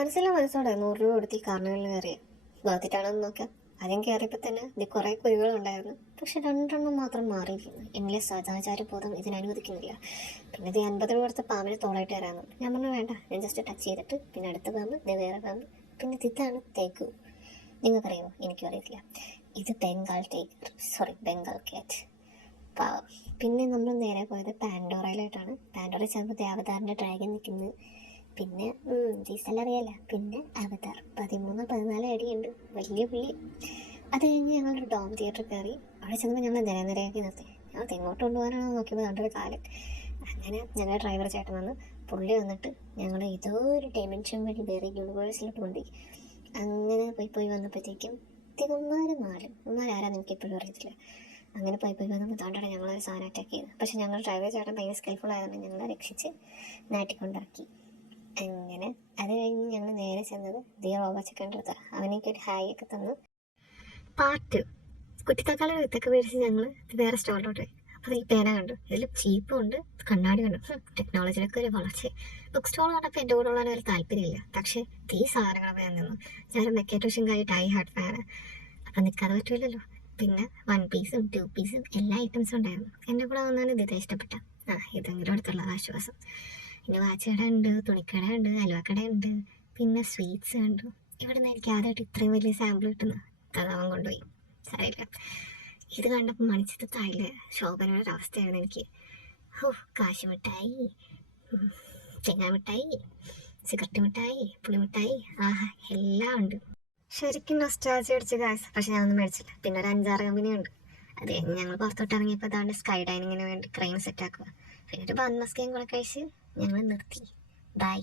മനസ്സോടെ 100 രൂപ കൊടുത്ത് ഈ കാർണിവലിൽ കയറിയ ബാധിട്ടാണെന്ന് നോക്കാം. ആദ്യം കയറിയപ്പോൾ തന്നെ ഇത് കുറേ കുഴികളുണ്ടായിരുന്നു. പക്ഷെ 2 എണ്ണം മാത്രം മാറിയിരിക്കുന്നു. എന്നിലെ സദാചാരബോധം ഇതിനനുവദിക്കുന്നില്ല. പിന്നെ ഇത് 50 രൂപ കൊടുത്ത പാമ്പിനെ തോളായിട്ട് തരാമെന്നു. ഞാൻ പറഞ്ഞു വേണ്ട, ഞാൻ ജസ്റ്റ് ടച്ച് ചെയ്തിട്ട് പിന്നെ അടുത്ത പാമ്പ്, വേറെ പാമ്പ്, പിന്നെ ഇതാണ് തേക്കു. നിങ്ങൾക്കറിയാമോ? എനിക്കും അറിയത്തില്ല. ഇത് ബംഗാൾ ക്യാറ്റ്. പാവം. പിന്നെ നമ്മൾ നേരെ പോയത് പാൻഡോറയിലായിട്ടാണ്. പാൻഡോറയിൽ ചെന്നപ്പോൾ ദേവതാറിൻ്റെ ഡ്രാഗൺ നിൽക്കുന്നത്. പിന്നെ ഡീസൽ അറിയാല. പിന്നെ അവതാർ 13-14 അടിയുണ്ട്, വലിയ പുള്ളി. അത് കഴിഞ്ഞ് ഞങ്ങളൊരു ഡോം തിയേറ്റർ കയറി. അവിടെ ചെന്നപ്പോൾ ഞങ്ങൾ നിരയാക്കി നിർത്തി. ഞങ്ങൾ എങ്ങോട്ട് കൊണ്ടുപോകാനാണോ നോക്കിയപ്പോൾ കണ്ടൊരു കാലൻ. അങ്ങനെ ഞങ്ങളുടെ ഡ്രൈവർ ചേട്ടൻ വന്ന് പുള്ളി വന്നിട്ട് ഞങ്ങൾ ഏതോ ഒരു ഡൈമെൻഷൻ വഴി വേറെ യൂണിവേഴ്സിലോട്ട് കൊണ്ടുപോയി. അങ്ങനെ പോയി വന്നപ്പോഴത്തേക്കും ഇവന്മാരാരാന്ന് എനിക്കെപ്പോഴും അറിയത്തില്ല. അങ്ങനെ പോയി വന്നപ്പോൾ താണ്ടാണ് ഞങ്ങളൊരു സാധനം അറ്റാക്ക് ചെയ്തത്. പക്ഷെ ഞങ്ങൾ ഡ്രൈവർ ചേട്ടൻ ഭയങ്കര സ്കിൽഫുൾ ആയതുകൊണ്ട് ഞങ്ങളെ രക്ഷിച്ച് നാട്ടിൽ കൊണ്ടാക്കി. അങ്ങനെ അത് കഴിഞ്ഞ് ഞങ്ങൾ നേരെ ചെന്നത് റോബോ ചെക്കൻ്റെ അടുത്ത്. അവനേക്കൊരു ഹായ് ഒക്കെ തന്നു. പാട്ട് കുട്ടിത്തക്കാളി വിത്തൊക്കെ മേടിച്ച് ഞങ്ങൾ വേറെ സ്റ്റോറിലോട്ട് പോയി. അപ്പോൾ ഈ പേന കണ്ടു. ഇതിൽ ചീപ്പും ഉണ്ട്, കണ്ണാടി കണ്ടു. ടെക്നോളജിയിലൊക്കെ ഒരു വളർച്ച. ബുക്ക് സ്റ്റോൾ കണ്ടപ്പോൾ എൻ്റെ കൂടെ ഉള്ള ഒരു താല്പര്യമില്ല. പക്ഷേ ഈ സാധനങ്ങളൊക്കെ ഞാൻ നിന്നു. ഞാനൊരു മെക്കേറ്റോഷിൻകായി ടൈ ഹാർട്ട് ഫാന്. അപ്പം നിൽക്കാതെ പറ്റില്ലല്ലോ. പിന്നെ 1 പീസും 2 പീസും എല്ലാ ഐറ്റംസും ഉണ്ടായിരുന്നു. എൻ്റെ കൂടെ വന്നാലും ഇത് ഇഷ്ടപ്പെട്ട. ഇതെങ്കിലും അടുത്തുള്ള ആശ്വാസം. പിന്നെ വാച്ചുകട ഉണ്ട്, തുണിക്കട ഉണ്ട്, അലുവക്കട ഉണ്ട്, പിന്നെ സ്വീറ്റ്സ് കണ്ടു. ഇവിടെ നിന്ന് എനിക്ക് ആദ്യമായിട്ട് ഇത്രയും വലിയ സാമ്പിൾ കിട്ടുന്നത് അവൻ കൊണ്ടുപോയി. സാരില്ല. ഇത് കണ്ടപ്പോൾ മണിച്ചത് തായില് ശോഭനയുടെ അവസ്ഥയാണ് എനിക്ക്. കാശ് മിഠായി, തേങ്ങാ മിഠായി, സിഗരറ്റ് മിഠായി, പുളിമിഠായി, എല്ലാം ഉണ്ട്. ശരിക്കും നൊസ്റ്റാൾജിയ അടിച്ച കാശ്. പക്ഷെ ഞാനൊന്നും മേടിച്ചില്ല. പിന്നെ ഒരു 5-6 കമ്പനി ഉണ്ട്. അത് കഴിഞ്ഞ് ഞങ്ങൾ പുറത്തോട്ട് ഇറങ്ങിയപ്പോൾ അതാണ്ട് സ്കൈ ഡൈനിങ്ങിന് വേണ്ടി ക്രെയിൻ സെറ്റ് ആക്കുക. പിന്നെ ഒരു ബൺ മസ്കയും കൂടെ കഴിച്ച് ഞങ്ങൾ നിർത്തി. ബൈ.